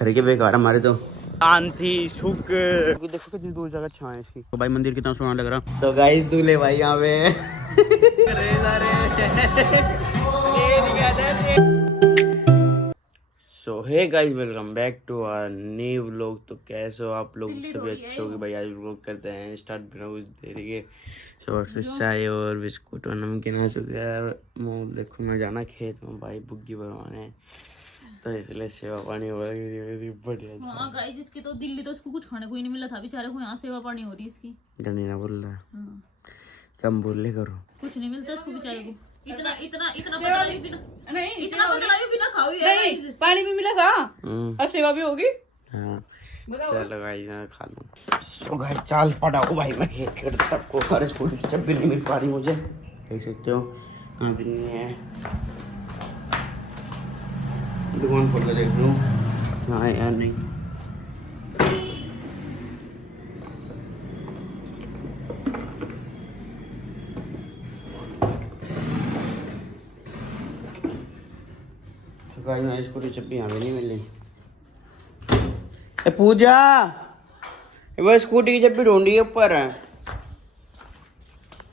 घर के बेकार हमारे तो शांति सुख। देखो कितनी दूर जगह छाए इसकी। तो भाई मंदिर कितना सोना लग रहा। सो गाइस दूल्हे भाई यहाँ पे so hey guys welcome back to our new vlog. तो कैसे हो आप लोग? सभी अच्छे होंगे भाई। आज व्लॉग करते हैं स्टार्ट बिना कुछ देरी के। शोर से चाय और बिस्कुट और नमकीन है। सो यार देखो मैं जाना खेत में भाई बुग्गी भरवाने, तो इसलिए सेवा पानी हो रही है बढ़िया। हाँ गाइस इसकी तो दिल्ली तो इसको कुछ खाने को ही नहीं मिला था बेचारे को, यहाँ सेवा पानी हो रही इसकी। ना बोल रहा हाँ। कम बोल ले करो, कुछ नहीं मिलता इसको बेचारे को। इतना इतना इतना बदलावी बिना नहीं, इतना बदलावी बिना खाओ नहीं। पानी भी मिला था और सेवा भी होगी। हाँ चलो भाई मैं खा लूँ। सो भाई चाल पटाओ भाई मैं खेत खेत सबको हर स्कूल की जब भी नहीं मिल पा रही मुझे, देख सकते हो। हाँ भी नहीं है, दुकान खोल के देख लूँ। हाँ यार नहीं, तो भाई मैं स्कूटी जब भी यहाँ भी नहीं मिली। पूजा वो स्कूटी की जब भी ढूंढी है ऊपर है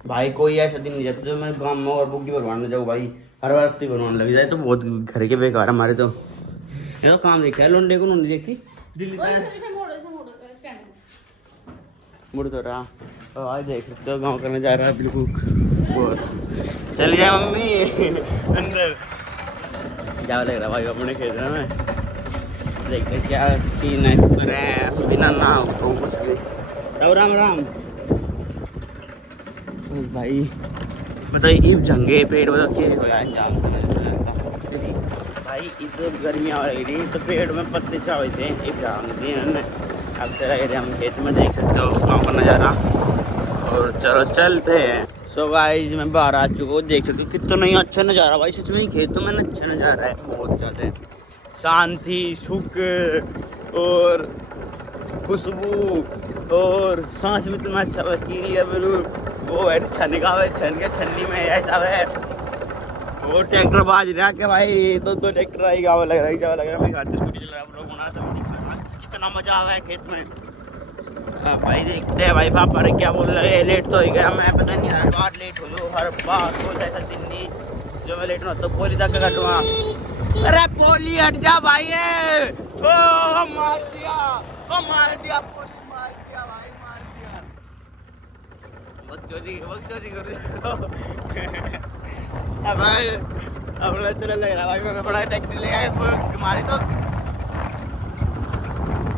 भाई। कोई ऐसा दिन नहीं जाता तो मैं गाँव में और बुक भरवाने जाऊँ भाई। हर वक्त ही भरवाने लग जाए तो बहुत घर के बेकार हमारे तो। ये तो काम देखा है लोंडे को, नहीं देखी दिल्ली मुड़ तो रहा। तो आज देख सकते हो गाँव करने जा रहा है बिल्कुल बहुत। चल जाए मम्मी अंदर क्या लग रहा भाई अपने खेत में। देखते क्या सीन है बिना ना हो कुछ भी। राम राम भाई बताइए जंगे पेड़ बता के हो भाई। इधर गर्मियाँ हो रही तो पेड़ में पत्ते चाहे थे एक जाम दिए। अब चला गए हम खेत में, देख सकते हो गाँव का नज़ारा। और चलो चलते हैं। सो गाइस मैं बाहर आ चुका हूँ, देख सकते हो कितना नहीं अच्छा नज़ारा भाई। सच में खेतों में अच्छा नज़ारा है, बहुत ज़्यादा शांति सुख और खुशबू और सांस में इतना अच्छा वकील है बिल्कुल। वो है छन का छन के छन्नी में ऐसा है। वो ट्रैक्टर बाज रहा कि भाई दो ट्रैक्टर आई गाँव लग रहा है मैं खाते स्कूटी चला रहा लोग बना था। कितना मजा आ रहा है खेत में भाई। देखते हैं भाई पापा ने क्या बोल रहे। लेट तो हो गया मैं, पता नहीं हर बार लेट हो जाऊँ, हर बार कोई ऐसा दिन नहीं जो मैं लेट ना तो पोली तक कटवा। अरे पोली हट जा भाई। ओ मार दिया पोली मार दिया भाई, मार दिया। बकचोदी कर अब चला लग रहा भाई। मैं बड़ा ट्रैक्टर ले आया तुम्हारी तो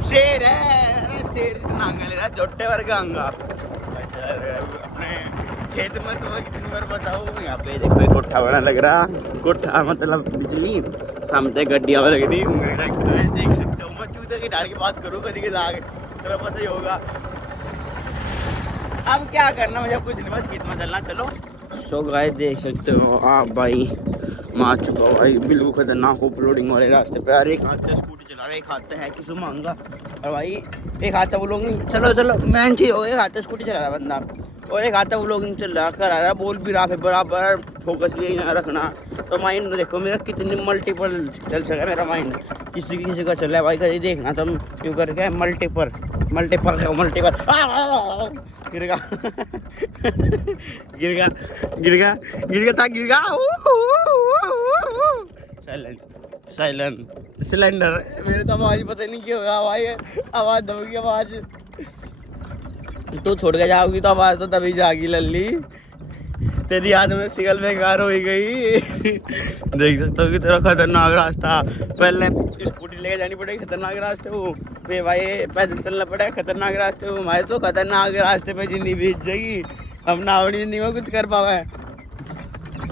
शेर है। अरे शेर जितना अंगा ले रहा है जोटे वर्ग अंगा। अपने खेत में तो कितनी बार बताऊँ। यहाँ पे देखो एक कोठा बड़ा लग रहा, कोठा मतलब बिजली सामने गड्डियाँ लग रही। देख सकते हो मैं चूते की डाल की बात करूँ कभी के आगे तो पता ही होगा। अब क्या करना मुझे कुछ नहीं, बस खेत में चलना। चलो सो गाइस देख सकते हो आप भाई मार चुका भाई बिल्कुल खतरनाक अपलोडिंग वाले रास्ते पे। यार एक हाथ से स्कूटी चला रहा है, एक हाथ है किसु मांगा और भाई एक हाथ वो लोग चलो मैन चीज हो। एक हाथ से स्कूटी चला रहा बंदा और एक हाथ वो लोग चल रहा कर रहा बोल भी रहा है बराबर। फोकस भी रखना तो माइंड देखो मेरा कितनी मल्टीपल चल सका मेरा माइंड। किसी का चल रहा है भाई कहीं देखना तुम क्यों करके मल्टीपल गिरगा साइलेंट सिलेंडर। मेरे तो आवाज पता नहीं क्यों भाई, आवाज दबोगी आवाज। तू छोड़ के जाओगी तो आवाज तो तभी जागी लल्ली। तेरी याद में सिगल बेकार हो गई। देख सकते हो कि तेरा खतरनाक रास्ता। पहले स्कूटी लेके जानी पड़ेगी खतरनाक रास्ते वो, फिर भाई पैदल चलना पड़ेगा खतरनाक रास्ते वो। हमारे तो खतरनाक रास्ते पे जिंदगी बीत जाएगी। हम ना अपनी जिंदगी में कुछ कर पावे।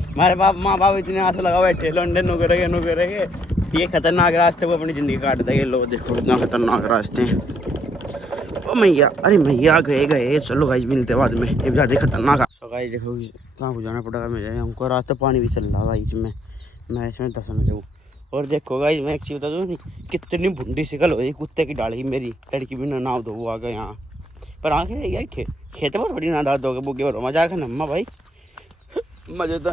हमारे माँ बाप इतने आंसू लगा बैठे लौंडे नो करेंगे। ये खतरनाक रास्ते वो अपनी ज़िंदगी काट देंगे। लोग देखो इतना खतरनाक रास्ते हैं। ओ मैया, अरे मैया गए। चलो गाइस मिलते बाद में, ये ज़्यादा खतरनाक है। तो गाइस देखो कहाँ को जाना पड़ेगा मुझे, हमको रास्ते पानी भी चल रहा है गाइस में। मैं इसमें दस में जाऊँ। और देखो गाइस मैं एक चीज़ बता दूँ, कितनी भुंडी शिकल हो गई कुत्ते की डाली मेरी। लड़की भी ना नाव दो वो आ गए यहाँ पर आके यार खेत में थोड़ी ना दाद दोगे बुगे भरो मजा आएगा नम्मा भाई। मजे तो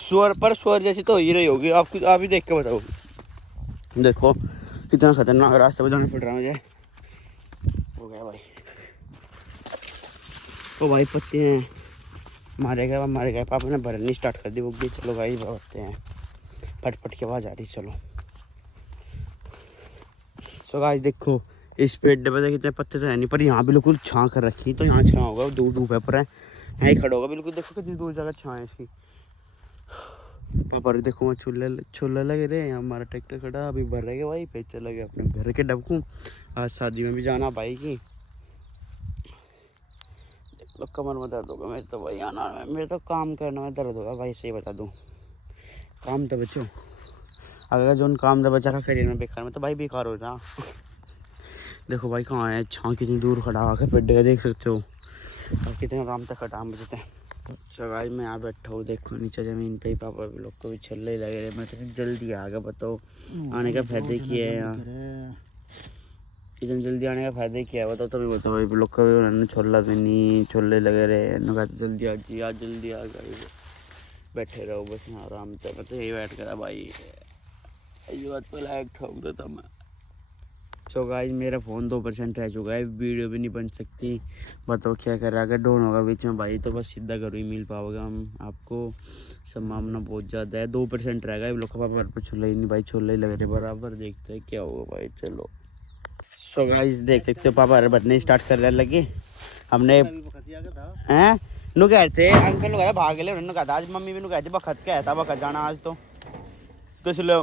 स्वर पर स्वर जैसी तो हो ही रही होगी। आप ही देख के बताओ। देखो कितना खतरनाक रास्ते पे जाना पड़ रहा है मुझे। हो गया भाई, ओ भाई पत्ते हैं मारे गए। पापा ने भरनी स्टार्ट कर दी बुग्गी। चलो भाई भरते हैं, फटफट की आवाज़ आ रही। चलो सो गाइस देखो इस पेड़ पे कितने पत्ते तो है नहीं, पर यहाँ बिल्कुल छाँ कर रखी। तो यहाँ छाँ होगा, धूप है पर है, यहाँ ही खड़ा होगा बिल्कुल। देखो कितनी दूर जगह छाँ है इसकी। पापा देखो वहाँ छोले लगे रहे हैं। हमारा ट्रैक्टर खड़ा अभी भर रहे भाई, पे चला गया अपने घर के डबकू। आज शादी में भी जाना भाई की। तो कमर में दर्द होगा मेरे तो भाई, आना मेरे तो काम करने में दर्द होगा भाई, सही बता दूँ। काम तो बचो, अगर जो उन काम तो बचा का फिर इन्हें बेकार में तो भाई बेकार हो जा। देखो भाई कहाँ है छाँ, कितनी दूर खड़ा आके पेड़ का देख सकते हो, और कितने आराम तक खड़ा हम बचते हैं। अच्छा भाई मैं यहाँ बैठा हूँ, देखो नीचे ज़मीन पे ही पापा लोग को भी छल्ले लगे रहे। मैं तो जल्दी आ गया, बताओ आने का फायदा क्या है यहाँ, इतनी जल्दी आने का फायदा क्या है बताओ। तभी बताओ भाई लोग का भी उन्होंने छोला भी नहीं, छोले लगे रहे। जल्दी आ जी, आज जल्दी आ गए, बैठे रहो बस यहाँ आराम से। मैं तो यही बैठ कर भाई ये बात पर लाइक ठोक देता मैं। सो गाइस मेरा फ़ोन 2% रह चुका है, वीडियो भी नहीं बन सकती। बताओ क्या करें, अगर डाउन होगा बीच में भाई तो बस सीधा घर ही मिल पाओगे हम आपको। संभावना बहुत ज़्यादा है, 2% रहेगा। लोग का पापा पर छोले ही नहीं भाई, छोले ही लग रहे बराबर। देखते हैं क्या होगा भाई, चलो। सो गाइस देख सकते हो पापा बटने स्टार्ट कर रहे लगे। हमने हैं नु कहते अंकल लोग भाग गए, उन्होंने कहा था आज मम्मी भी कहती बखत क्या था, बखत जाना आज तो इसलिए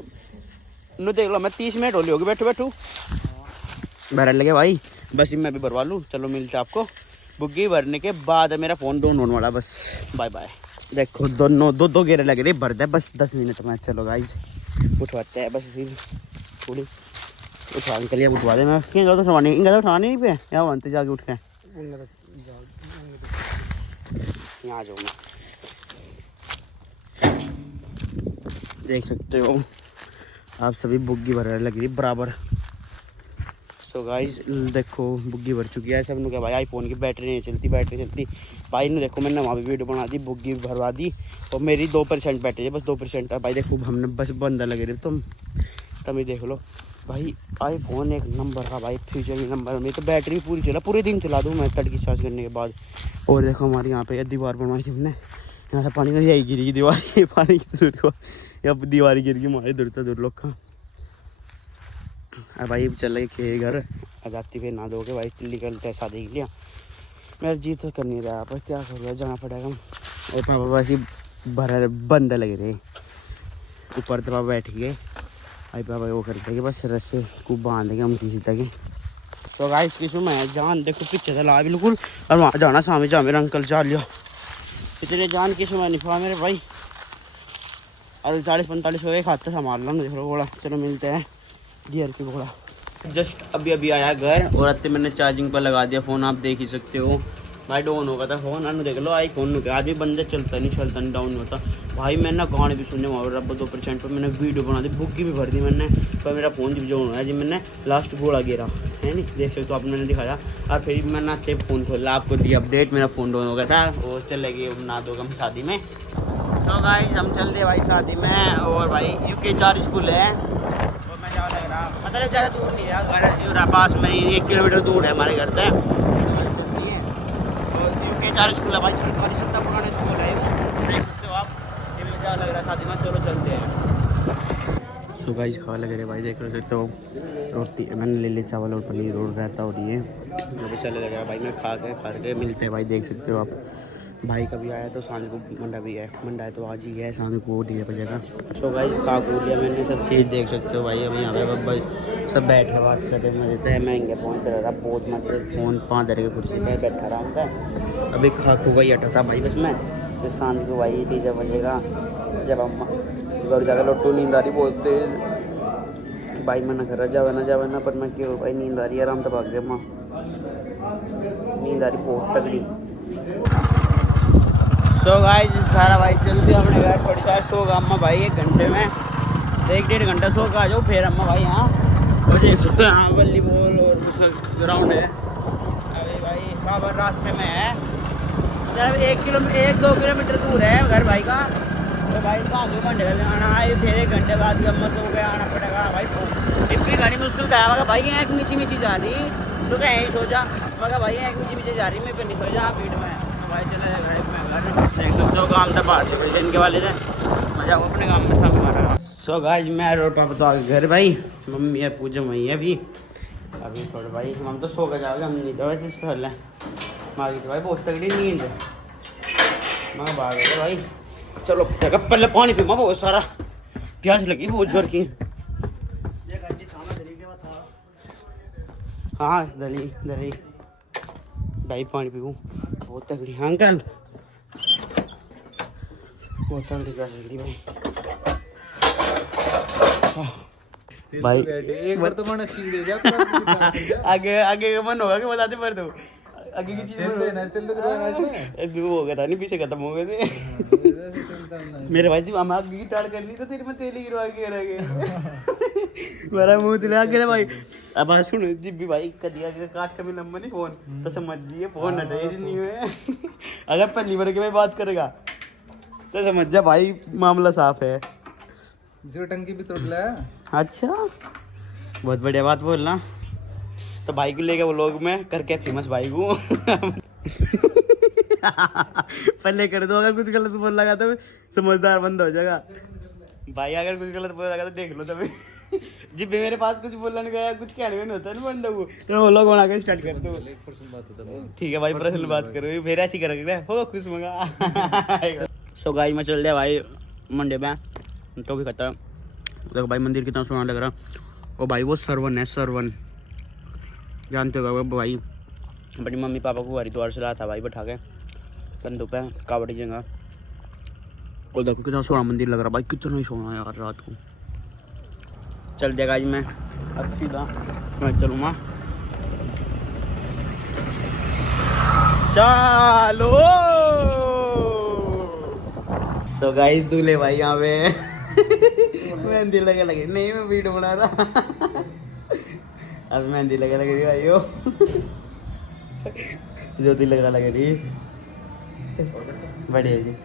नु देख लो मैं 30 मिनट होली होगी बैठू भर लगे भाई। बस मैं भी भरवा लूँ, चलो मिलते आपको बुग्गी भरने के बाद। मेरा फ़ोन डाउन होने वाला, बस बाय बाय। देखो दोनों दो गेरे लग रहे, भर दे बस 10 मिनट में। चलो गाइस उठवाते हैं बस फिर थोड़ी उठवा के लिए उठवा दे। मैं तो उठवानी नहीं पे यहाँ बनते जाके उठ के यहाँ आ जाऊँ मैं। देख सकते हो आप सभी बुग्गी भर लग रही बराबर। तो गाइस देखो बुग्गी भर चुकी है सब ने। क्या भाई आईफोन की बैटरी नहीं चलती भाई ने। देखो मैंने वहाँ भी वीडियो बना दी, बुग्गी भरवा दी, और मेरी 2% बैटरी है, बस 2% है भाई। देखो हमने बस बंदा लगे रहे तुम ही देख लो भाई। आईफोन एक नंबर का भाई, फ्यूचर में नंबर में। तो बैटरी पूरी चला, पूरे दिन चला दूँ मैं तड़की चार्ज करने के बाद। और देखो हमारे यहाँ पे दीवार बनवाई थी हमने, यहाँ से पानी नहीं आई गिरी दीवार, पानी की दूर को या दीवार गिर गई हमारे दूर लोग का। भाई चल रहे के घर आजाती फिर ना दोगे भाई, निकलते हैं शादी के लिए। मेरा जी तो कर नहीं रहा पर क्या कर रहा, जाना पड़ेगा। और पापा वैसे भर बंद लगे थे ऊपर, तो पापा बैठ गए भाई। पापा वो करते कि बस रस्से को बांध देंगे हम किसी तक। तो गाइस किसू मैं जान देखो पीछे से ला बिल्कुल, और वहाँ जाना सामने जा मेरा अंकल जा लिया। इतने जान किसू मैं नहीं पा मेरे भाई, और 40-45 हो गए खाते संभाल लो देख लो घोड़ा। चलो मिलते हैं गियर की घोड़ा। जस्ट अभी आया घर, और अत्ते मैंने चार्जिंग पर लगा दिया फ़ोन, आप देख ही सकते हो भाई। डाउन होगा था फ़ोन, अनु देख लो आईफोन में आज भी बंदे चलता नहीं डाउन होता भाई। मैंने गाने भी सुने वहाँ रब 2% पर। मैंने वीडियो बना दी, बुग्गी भी भर दी मैंने, पर मेरा फ़ोन जब डाउन हुआ जी मैंने लास्ट घोड़ा गिरा है नहीं, देख सकते हो आप मैंने दिखाया। और फिर मैंने आते फ़ोन खोला, आपको दी अपडेट, मेरा फ़ोन डाउन हो गया था। और चले गए ना दो हम शादी में। सो गाइस हम चल दिए भाई शादी में, और भाई UK4 स्कूल है, और मैं जा लग रहा मतलब ज़्यादा दूर नहीं है, घर पास में ही 1 किलोमीटर दूर है हमारे घर से। चलती है और UK4 स्कूल है भाई, सरकारी सत्ता पुराना स्कूल है, देख सकते हो आप। ये भी जा लग रहा शादी में, चलो चलते हैं। सो गाइस खा लग रहे भाई, देख सकते हो रोटी मैंने ले ली, चावल और पनीर रोल रहता, और ये अभी चले लग रहा भाई। मैं खा के मिलते हैं भाई, देख सकते हो आप। भाई कभी आया तो शाम को मंडा भी है, मंडा है तो आज ही है, शाम को डीजे बजेगा। सो गाइस खा खू लिया मैंने सब चीज़, देख सकते हो भाई। अभी यहाँ पे बब्बा सब बैठे बात करते में रहते हैं। महंगे फ़ोन कर रहा बहुत मजे, फ़ोन 5 की कुर्सी पर बैठा रहा था। अभी खा खू का ही अटा था भाई बस मैं। तो शाम को भाई डीजे बजेगा जब अम्मा घर जाकर लौटू। नींद आ रही बहुत तेज भाई, मना कर रहा जावे ना, पर मैं क्यों भाई नींद आ रही है, आराम से भाग गया अम्मा, नींद आ रही बहुत तगड़ी। सो गाइस सारा भाई चलते अपने घर, थोड़ी सा सो गा अम्मा भाई 1 घंटे में, 1-1.5 घंटा सो का आ जाओ फिर अम्मा भाई यहाँ। और देख सकते हो यहाँ वॉलीबॉल और कुछ ग्राउंड है। अभी भाई बाबर रास्ते में है, मतलब 1-2 किलोमीटर दूर है घर भाई का। तो भाई इसका आगे घंटे का आना है, फिर 1 घंटे बाद अम्मा सो गया आना पड़ेगा भाई। इतनी घनी मुश्किल का है भाई, यहाँ एक मीठी जा रही तो कहीं ही सो जा, मगर भाई यहाँ एक मीठी जा रही, मैं फिर नहीं सो जा भीड़ में भाई। चला जाएगा देख सकते हो काम था बाहर से इनके वाले से मजा वो अपने काम में सब मारा। सो गाइस मैं रोड पर तो आ गए घर भाई, मम्मी है पूजा वही है अभी थोड़े भाई हम तो सो कर जाओगे, हम नहीं जाओगे जिस है मारी तो भाई बहुत तगड़ी नींद मैं भाग गया भाई। चलो पहले पानी पी बहुत सारा प्यास लगी बहुत जोर की। हाँ दली भाई पानी पीऊँ बहुत तगड़ी। हाँ अंकल बहुत तगड़ी प्यास लगी भाई एक बार तो मन अच्छी दे दिया आगे का मन होगा कि बताते पर तो आगे की चीज हो गया था नहीं पीछे खत्म हो गए थे मेरे भाई जी हम आगे की टाड़ कर ली तो तेरे में तेल ही गिरवा के रह गए मेरा मुंह दिला के भाई। अब आज सुन जी भी भाई कदिया के काट के भी लंबा नहीं फोन तो समझ लिए फोन हटाई नहीं हुए अगर पहली बार के में बात करेगा तो समझ जा भाई मामला साफ है। जो टंकी भी तोड़ लिया। अच्छा बहुत बढ़िया बात बोलना। तो भाई को लेके वो लोग में करके फेमस भाई को पहले कर दो, अगर कुछ गलत बोल लगा तो समझदार बंद हो जाएगा भाई। अगर कुछ गलत बोल लगा तो देख लो तभी जी मेरे पास कुछ बोलने गया कुछ कहने नहीं होता ना बंदे को तो वो लोग बना के स्टार्ट कर दो। ठीक है भाई पर्सनल बात करो फिर ऐसी करोगे हो खुश मंगा। सो गाइस मैं चल दिया भाई मंडे में तो भी खत्म। देखो भाई मंदिर कितना सोना लग रहा। ओ भाई वो सरवन है सरवन जानते हो भाई, अपनी मम्मी पापा को हरिद्वार से लाया था भाई बैठा के कंधों पे कावड़ी जगह। और देखो कितना सोना मंदिर लग रहा भाई, कितना ही सोना यार रात को। चल देगा आज मैं अब सीधा मैं चलूँगा। चलो सो गाइस दूल्हे भाई यहाँ पे मेहंदी लगे नहीं मैं वीडियो बना रहा अब मेहंदी लगा लग रही भाइयों ज्योति लगा लग रही बढ़िया जी।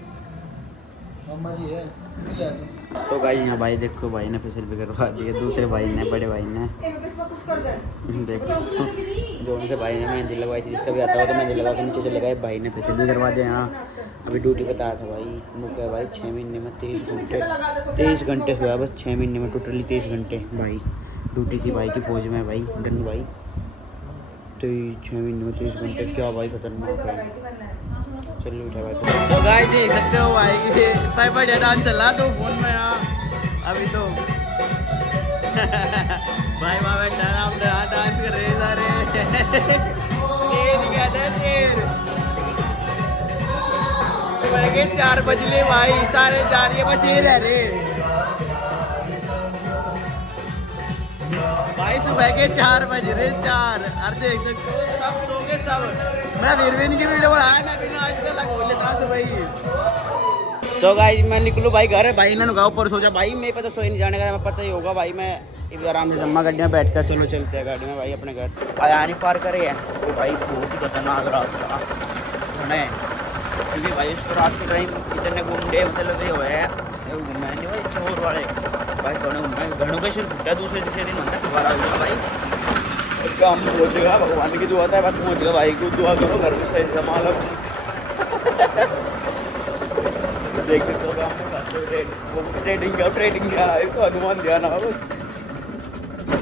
तो भाई यहाँ भाई देखो भाई ने फेशियल भी करवा दिया दूसरे भाई ने बड़े भाई ने देखो दोनों से भाई ने मेहंदी लगवाई थी। जिसका भी आता हो तो मेहंदी लगा के नीचे चले गए भाई ने फेशियल भी करवा दिया। यहाँ अभी ड्यूटी बताया था भाई मुझे भाई 6 महीने में 23 घंटे हुआ बस 6 महीने में टोटली 23 घंटे भाई ड्यूटी की भाई की फौज में भाई गन भाई 6 महीने में 23 घंटे क्या भाई खतरनाक है। चलिए उठा भाई तो गाइस देख सकते हो भाई की बढ़िया डांस चल रहा तो फोन में यहाँ अभी तो भाई वहाँ बैठा हम डांस कर रहे सारे शेर क्या था शेर सुबह के 4 बजले भाई सारे जा रही है बस ये रह रहे भाई सुबह के 4 बज रहे 4 अरे देख सकते हो सब सो गए सब। मैं वीरवीन की वीडियो बनाया मैं बिना आज तक लगा लेता सुबह ही। सो गाइस मैं निकलूँ भाई घर है भाई ने गाँव पर सोचा भाई मेरे पे तो सोई नहीं जाने का मैं पता ही होगा भाई मैं आराम से जम्मा गाड़ी में बैठ कर चलो चलते हैं गाड़ी में भाई अपने घर भाई आनी पार करे है तो भाई बहुत ही खतरनाक रास्ता है क्योंकि भाई इसको रात के टाइम इतने गुंडे मतलब ये हुए हैं घूमे नहीं भाई चोर वाले भाई घरों का सिर फुटा दूसरे दिन होता है दोबारा भाई काम पहुँचेगा भगवान की दुआ है बात पहुँचेगा भाई को दुआ करो घर में सही संभालो देख सकते हो ट्रेडिंग क्या इसको अनुमान दिया ना बस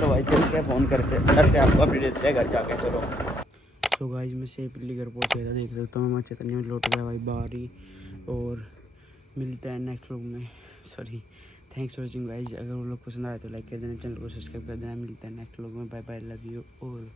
तो भाई चल के फ़ोन करते आपको अपडेट देते हैं घर जाके। चलो तो गाइस मैं सेफली घर पहुँचा था देख सकता हूँ मैं चकन्नी में लौट गया भाई बाहर ही और मिलता है नेक्स्ट व्लॉग में। Sorry thanks for watching guys. अगर वो लोग पसंद आए तो लाइक कर देना चैनल को सब्सक्राइब कर देना। मिलता है नेक्स्ट व्लॉग में bye bye love you all.